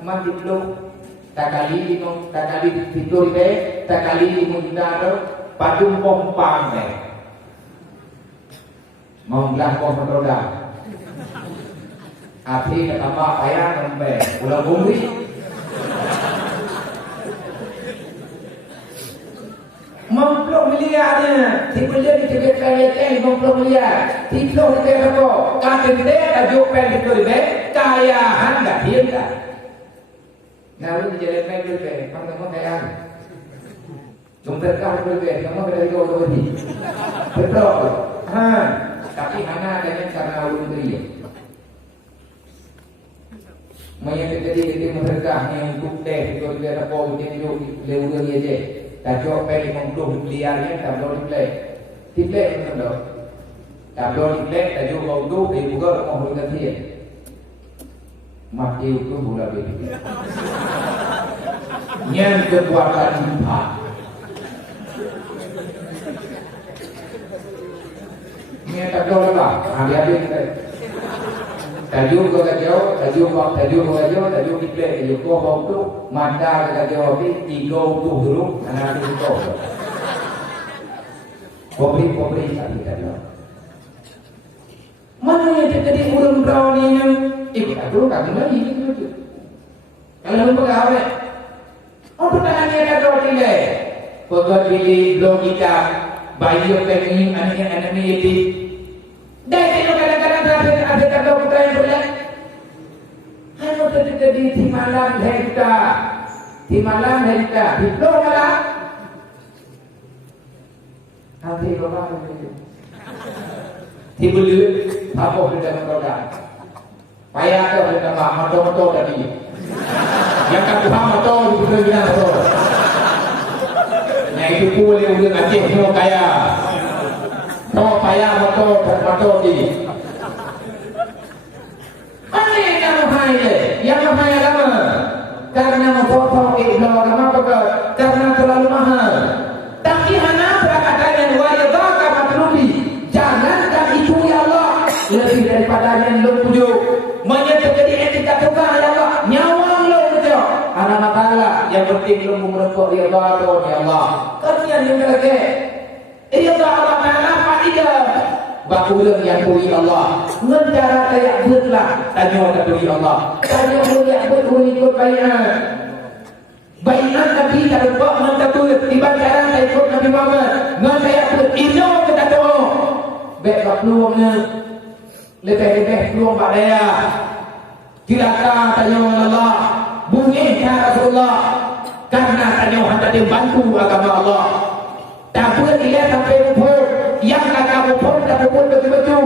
mati belum tak kali tidur deh tak kali mengendara padum pompang deh mau belah pom roda api kata apa ayah sampai ulah bumri Memplok miliarnya, tiba-tiba dicegah kaya 50 miliar, tiba dia apa? Kata dia tajuk pen itu dia kaya anda hilang. Nah, lu jadi pen itu dia, kamu kaya. Jumlah kau berbeda, kamu berada di bawah ini. Betul, tapi hanya adanya karena ulun dia. Mayat jadi mereka untuk teh itu dia apa? Jadi lewat dia je. Tajuk peli 50 miliarnya tablo di play betul tablo di play tajuk mau di Google mau berganti mati itu bola beli yang kekuatan empat ini tablo apa habis kita tajuk di play tajuk kau tu mata tajuk di tiga tu huruf anak itu Pobri tadi tadi. Mana yang jadi urang berau ni yang aku kami lagi itu. Kalau lupa kau oh pertanyaannya ada orang ni. Pegawai pilih logika bayi pengen anak ni jadi. Dan itu kadang-kadang ada kata kita yang boleh. Hanya kita di timalan hekta. Timalan hekta. Hidup malah. Nanti bapak begitu. Tiba-tiba apa kita berdoa. Payah tu kita motor tadi. Yang kata motor di betul bina motor. Yang itu boleh udah Aceh semua kaya. Kau payah motor di. Mana yang mahal je? Yang mahal lama. Karena motor itu lama karena terlalu mahal. Tapi hana perkataan yang wajibkan matlubi. Jangankan itu ya Allah. Lebih daripada yang lu tuju. Menyebut jadi etika tukar ya Allah. Nyawang lu tuju. Anak makalah. Yang penting lu mengumpul ya Allah. Ya Allah. Kerja yang lagi. Ya Allah Ta'ala Faidah. Bakulah yang beri Allah. Mencara kayak berlah. Tanya kepada Allah. Tanya yang beri ikut bayan. Bayan Nabi tak lupa mentakut. Tiba cara saya ikut Nabi Muhammad. Ngan saya ikut. Ino kita tahu. Baik peluangnya. Lebih-lebih peluang Pak Daya. Silakan tanya Allah. Bunyi Rasulullah. Karena tanya hendak bantu agama Allah. Tak boleh dilihat sampai rumput. Yang kakak rumput dan rumput betul-betul.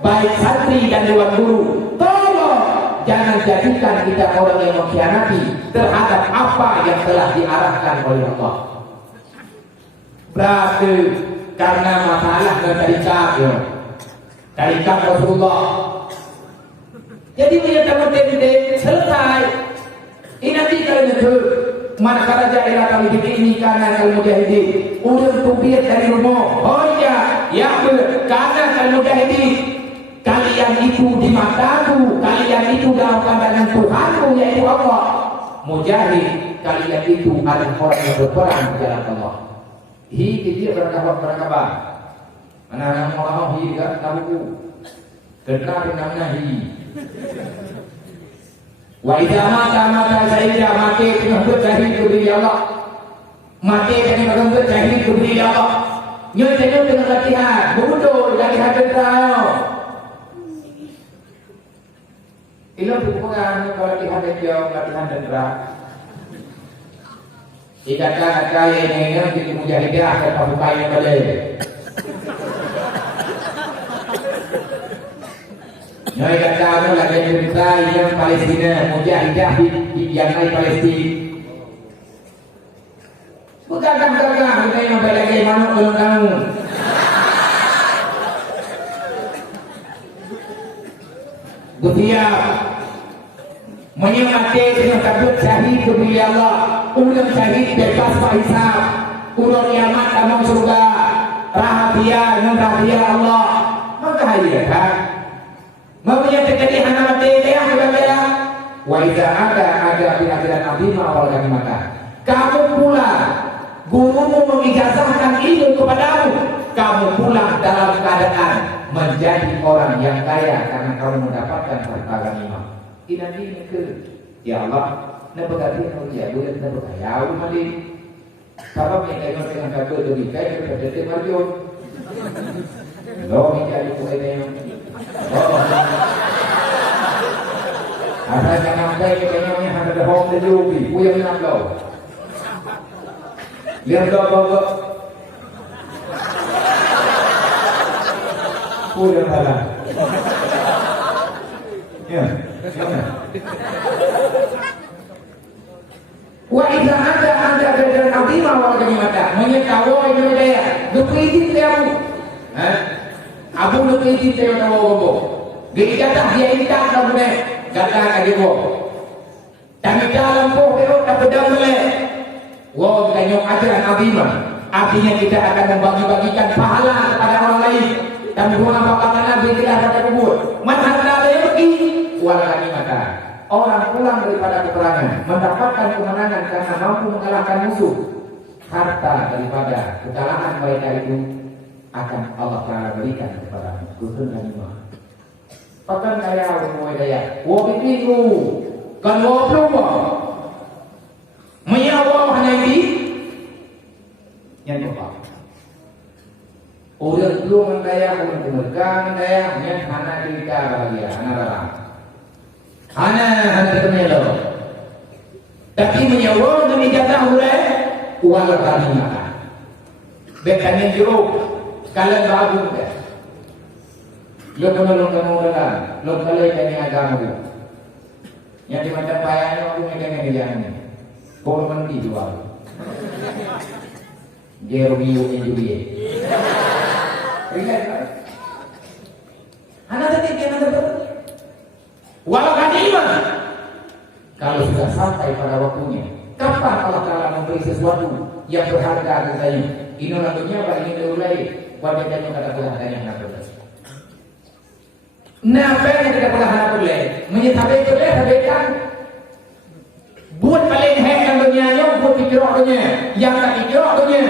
Baik santri dan dewan guru. Tolong. Jangan jadikan kita orang yang mengkhianati terhadap apa yang telah diarahkan oleh Allah. Berarti karena masalah dengan tarikat Rasulullah. Jadi punya teman-teman selesai. Ini nanti kalau itu manakala daerah kami ini karena kalau mujahidin udah tumpir dari rumah. Oh iya, ya karena kalau mujahidin kalian itu di mataku, kalian itu dalam pandangan Tuhanku yaitu Allah. Mujahid, kalian itu adalah orang yang berperang di jalan Allah. Dia berkabar. Anak-anak mau hi kan tahu. Kenal namanya hi. Wa idza mata sayyida mati dengan berjahid kepada Allah. Mati dengan berjahid kepada Allah. Nyonya dengan latihan, bodoh latihan tentang. Ilo hubungan kalau latihan jauh latihan tentang. Kata-kata yang di mujahidah akan pakai pada. Nyoy kata lagi cerita yang Palestina mujahidah di yang lain Palestina. Bukan kita yang bagi mana belum tahu. Butia menyemati dengan kabut syahid kepada Allah. Ulang syahid bebas hisab. Ulang kiamat dalam surga. Rahasia dengan rahasia Allah. Maka ya kan. Maunya terjadi hana mati yang berbeda. Wa idza ada di akhirat azim awal kalimat. Kamu pula gurumu mengijazahkan ilmu kepadamu. Kamu pulang dalam keadaan menjadi orang yang kaya karena kamu mendapatkan harta ghanimah. Ini ke ya Allah, nebagati ya boleh nebagaya mali. Sabab yang kayo dengan kabel demi kayo terjadi marjon. Lo mencari kuenya. Oh. Ada jangan saya kayaknya ada home delivery, yang nak lo. Lihat lo. Yang salah. Ya. Wa idza ada dan azima wa kalimata. Menyekawai itu dia. Dukiti dia. Abu dukiti dia tahu. Dijatah dia ikat kabune. Kata kadibo. Kami dalam poh dia tak pedang boleh. Wa kanyong ajaran azima. Artinya kita akan membagi-bagikan pahala kepada orang lain. Kami guna pakangan Nabi tidak pada kubur. Manhanda pergi wala mata. Orang pulang daripada peperangan mendapatkan kemenangan karena mampu mengalahkan musuh. Harta daripada kekalahan mereka itu akan Allah Taala berikan kepada kudun ghanimah. Pakan kaya umum daya. Wo bibiku kan wo plumba. Menyawa hanaiti yang apa? Orang belum daya, orang pemegang daya, yang hana kita bahagia, hana dalam. Hana termelo. Tapi menyewa dengan ijazah boleh wal ghanimah. Bekanya jeruk kalian bagus deh. Lo kamu lo kalian ini agama tu. Yang di macam payahnya aku megang ini jangan. Kau mandi jual. Jeromio Julie. Ingat tak? Anak tadi dia nak ber. Walau ghanimah. Kalau sudah sampai pada waktunya, kapan Allah Taala memberi sesuatu yang berharga kita ini? Ini lagunya apa ini mulai? Wajibnya kata Tuhan yang nak ber. Nah, apa yang kita pernah nak boleh? Menyatakan boleh, sampaikan. Buat paling hebat dunia yang buat pikir dunia, yang tak pikir dunia.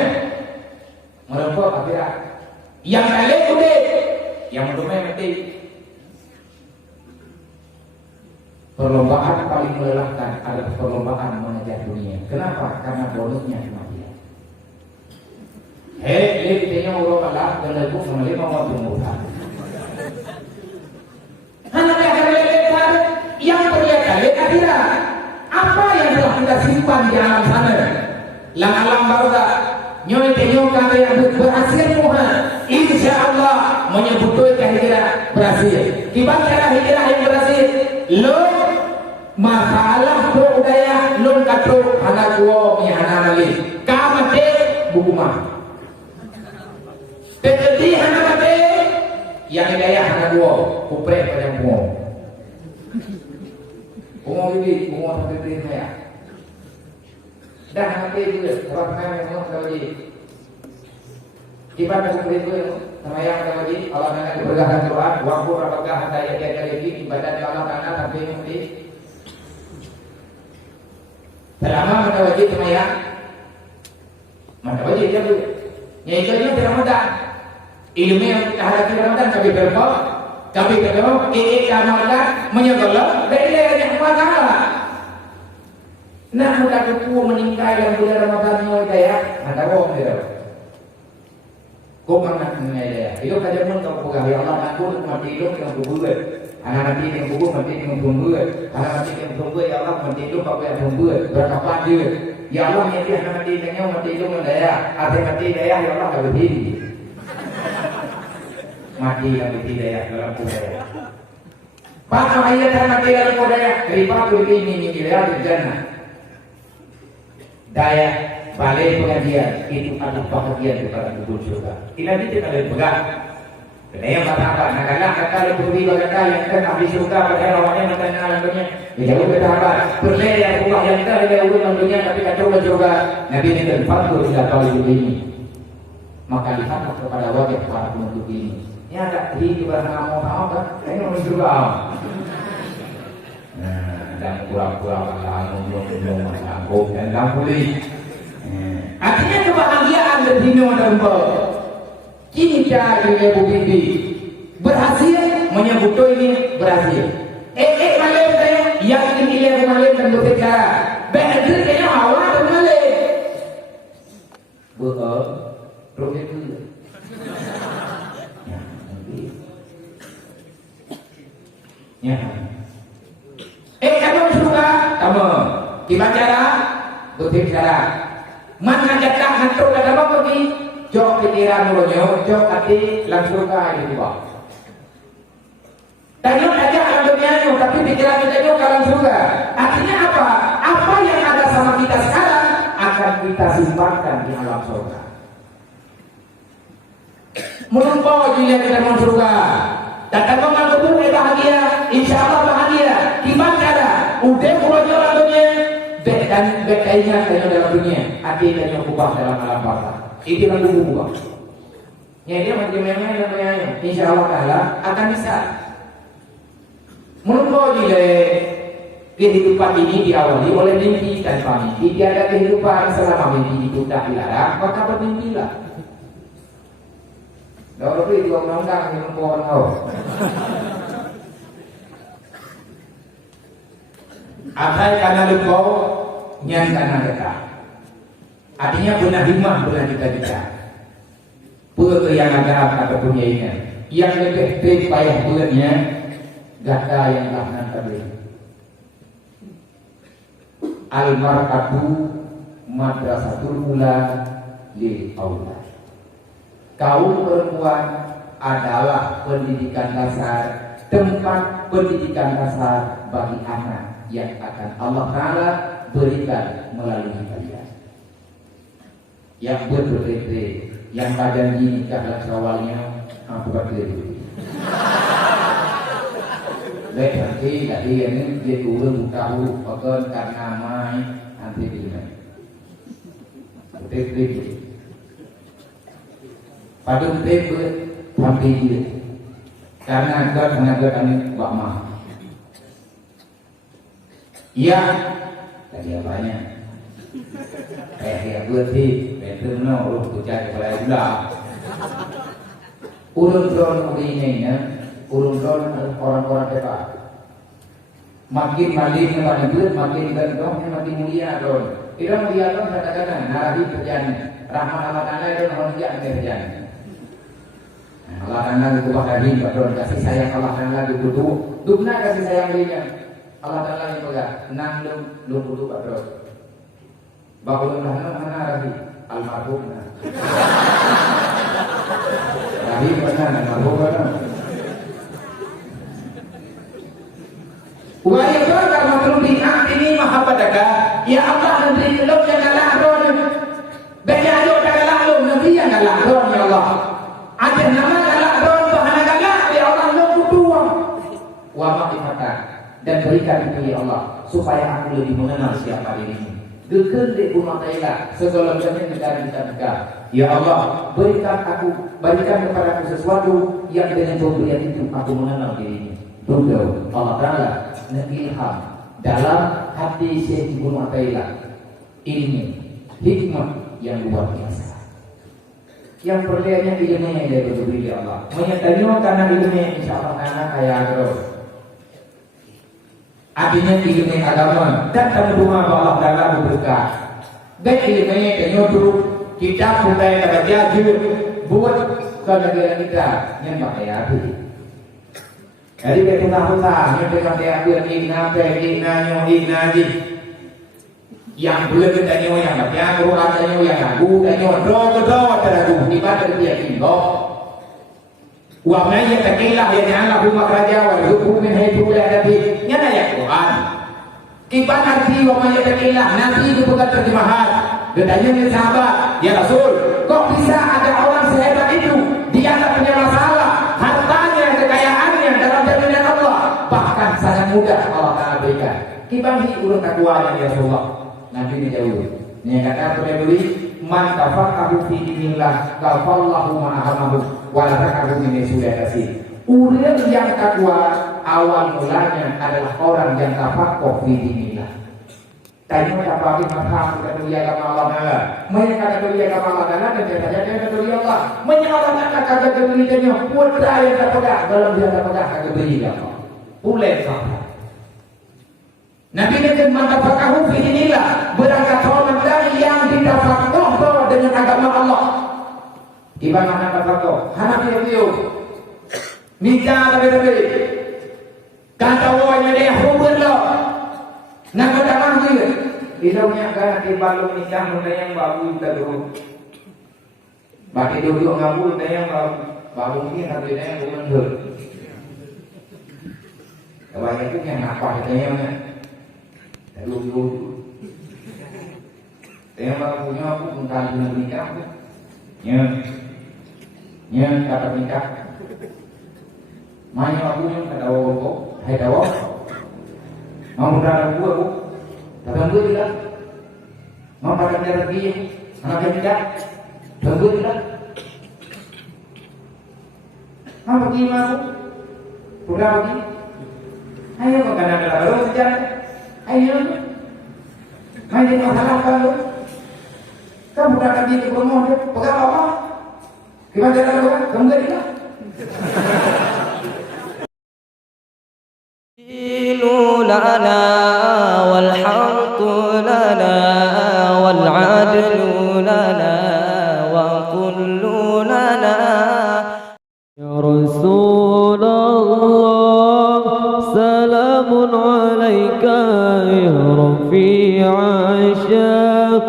Mereka akhirat. Yang kalian boleh, yang belum mati. Perlombaan paling melelahkan adalah perlombaan mengejar dunia. Kenapa? Karena bonusnya kematian. Kita orang kalah dan lagu sama lima orang bermudah. Anak yang akan lihat yang terlihat lihat akhirat. Apa yang telah kita simpan di alam sana? Lang alam barzah. Nyoy kata yang berhasil Tuhan. Insya Allah menyebutkan hijrah berhasil. Tiba cara hijrah yang berhasil. Lo masalah budaya lo katro anak gua punya anak lagi. Kamate bukuma. Terjadi anak mate yang daya anak gua kupre pada gua. Gua bibi gua bibi saya. Dah nanti juga orang kaya yang mau lagi. Kita nak beri itu sama yang ada lagi. Allah nak bergahan Quran, waktu apakah ada yang lagi ibadah Allah karena tapi mesti. Selama ada wajib sama yang, mana wajib dia tu. Yang itu dia Ramadan. Ilmu yang kita hadapi Ramadan kami berapa? Kami berapa? Ramadan menyebabkan dari yang masalah. Nah, mudah kepu meningkai dalam bulan Ramadan ini daya, ada bohong dia. Kau pernah mengenai daya. Hidup aja pun kau pegang. Ya Allah, aku mati hidup yang berbuat. Anak mati yang berbuat, mati yang berbuat. Anak mati yang berbuat, ya Allah mati hidup apa yang berbuat. Berkapan dia. Ya Allah, mati anak mati yang mati hidup yang daya. Ada mati daya, ya Allah tak berdiri. Mati yang berdiri daya dalam budaya. Pak ayat mati dalam budaya. Daripada ini daya di jannah. Daya balai pengajian itu adalah bahagian daripada kubur surga. Tidak kita ada pegang. Kena yang apa? Nak kalau beri bagata yang kan ahli surga pada awalnya macam mana dunia. Jauh bertahan. Berlai yang rumah yang kita ada dalam dunia tapi kacau ke surga. Nabi ini terfatul sudah tahu ini. Maka lihatlah kepada wajah para penuntut ini. Ini ada di keberangan mau kan? Ini orang surga. Dan pura-pura belum sanggup dan tak boleh. Artinya kebahagiaan berdino dan kini cari ibu bibi berhasil menyebut ini berhasil. Malam saya yang ini yang malam dan berbicara. Betul kayaknya awal dan malam. Terus itu. Ya. Kamu suka? Kamu gimana cara? Betul cara. Mana jatah hantu dah apa pergi? Jok pikiran mulanya, jok hati langsung ke ini bawah. Tanya aja alam dunia tapi pikiran kita juga langsung ke. Artinya apa? Apa yang ada sama kita sekarang akan kita simpankan di alam surga. Menumpau jika kita mau surga. Datang ke kubur bahagia, insya Allah bahagia. Gimana cara? Udah mulanya alam dunia. Dan bekainya kaya dalam dunia, hati dan yang kubah dalam alam barzah. Itu yang kubah. Ya dia macam-macam dan banyak. Insya Allah Taala akan bisa. Menurut jika kehidupan ini diawali oleh mimpi tanpa mimpi, tiada kehidupan selama mimpi itu tak dilarang, maka bermimpilah. Kalau itu undang-undang yang membuat kau. Akai karena lukau nyan karena kita. Artinya benar hikmah benar kita. Pura yang agak atau punya ini. Yang lebih baik payah puranya gata yang tak nanti. Al-mar'atu madrasatul ula lil aulad. Kaum perempuan adalah pendidikan dasar, tempat pendidikan dasar bagi anak yang akan Allah Ta'ala berikan melalui kalian. Yang berbeda, yang tak nikah dan awalnya buat diri. Baik nanti tadi ini dia turun tahu bahkan karena mai nanti dia. Betul. Padahal betul sampai dia. Karena kami buat mah. Iya, tadi apanya? Ya berarti betul no, urut kucai kalau udah. Urun-urun ini ya. Urun-urun orang-orang kita makin maling makin gendong makin mulia dong. Kita mulia dong kata-kata narahi kerjaan rahmat Allah Ta'ala itu manusia kerjaan. Allah Ta'ala itu bakal dong kasih sayang Allah Ta'ala itu dukna kasih sayang dia. Allah Ta'ala yang pegang nang lu butuh padron. Bakulun mana rahi almarhum. Rahi mana almarhum mana. Wa yaqulu matlubin ini mahabbataka ya Allah nanti lo yang galahron baya lo galahron nabi yang galahron ya Allah ada nama galahron bahana galah ya Allah lo berdua wa ma'rifata dan berikan itu ya Allah supaya aku lebih mengenal siapa dirimu geger di rumah tangga segala macamnya negara ya Allah berikan kepadaku sesuatu yang dengan pemberian itu aku mengenal dirimu. Tunggu Allah Ta'ala ilham dalam hati Syekh Ibnu Athaillah ini hikmah yang luar biasa. Yang perlihatnya ilmu yang dari beri Allah. Menyatakan karena ilmunya insyaallah anak kaya terus. Artinya ilmu agama dan rumah Allah Ta'ala berberkah. Dan ilmunya penyudur kita budaya kerja buat ke negara kita yang pakai api. Jadi kita tahu yang dengan diambil igna yang boleh kita nyawa yang baca Quran nyawa yang lagu nyawa doa teragu di pada dia timbok. Wa man yattaqillah yaj'al lahu makhraja wa yarzuqhu min haythu la yahtasib. Nyata ya Quran. Kipan arti wa man yattaqillah nanti itu bukan terjemahan. Ditanya ke sahabat, ya Rasul, kok bisa ada orang sehebat itu? Dia tak punya masalah, hartanya, kekayaannya dalam jaminan Allah. Bahkan sangat mudah Allah Ta'ala berikan. Kibangi urut takwa ya Rasulullah. Nabi ini jauh. Ini kata beri man tafaqahu fi dinillah kafallahu ma'ahamahu wa lakahu min sudadasi. Urut yang takwa awal mulanya adalah orang yang tafaqahu fi dinillah. Tadi apa kita paham ketulia agama Allah Ta'ala. Mereka ketulia agama Allah Ta'ala dan jaga-jaga ketulia Allah. Menyalahkan kata ketulianya putra yang terpegang dalam dia terpegang kata ketulia Allah. Ulai sahabat. Nabi kata mantapakahu fi dinillah berangkat orang dari yang ditafakoh dengan agama Allah. Ibarat mana tafakoh? Hanafi itu. Nikah tapi kata wanya dia hubur lo. Nak berdakwah juga. Hidupnya kan di balung nikah muda yang babu terus. Bagi duduk ngabu yang babu ini harus yang mundur. Kebanyakan itu yang apa katanya mana? Dulu. Yang babunya aku bukan nikah. Nya kata nikah. Mana aku yang kata wong hai dawo. Mau berada gua bu, tunggu tidak. Mau pada darah dia, anak tidak. Tunggu tidak. Mau pergi mau, sudah pergi. Ayo makan ada baru saja. Ayo, main masalah kalau. Kamu berada di rumah dia, pegang apa? Gimana cara kau? Tunggu tidak. لنا والحق لنا والعدل لنا وكل لنا يا رسول الله سلام عليك رفيع الشام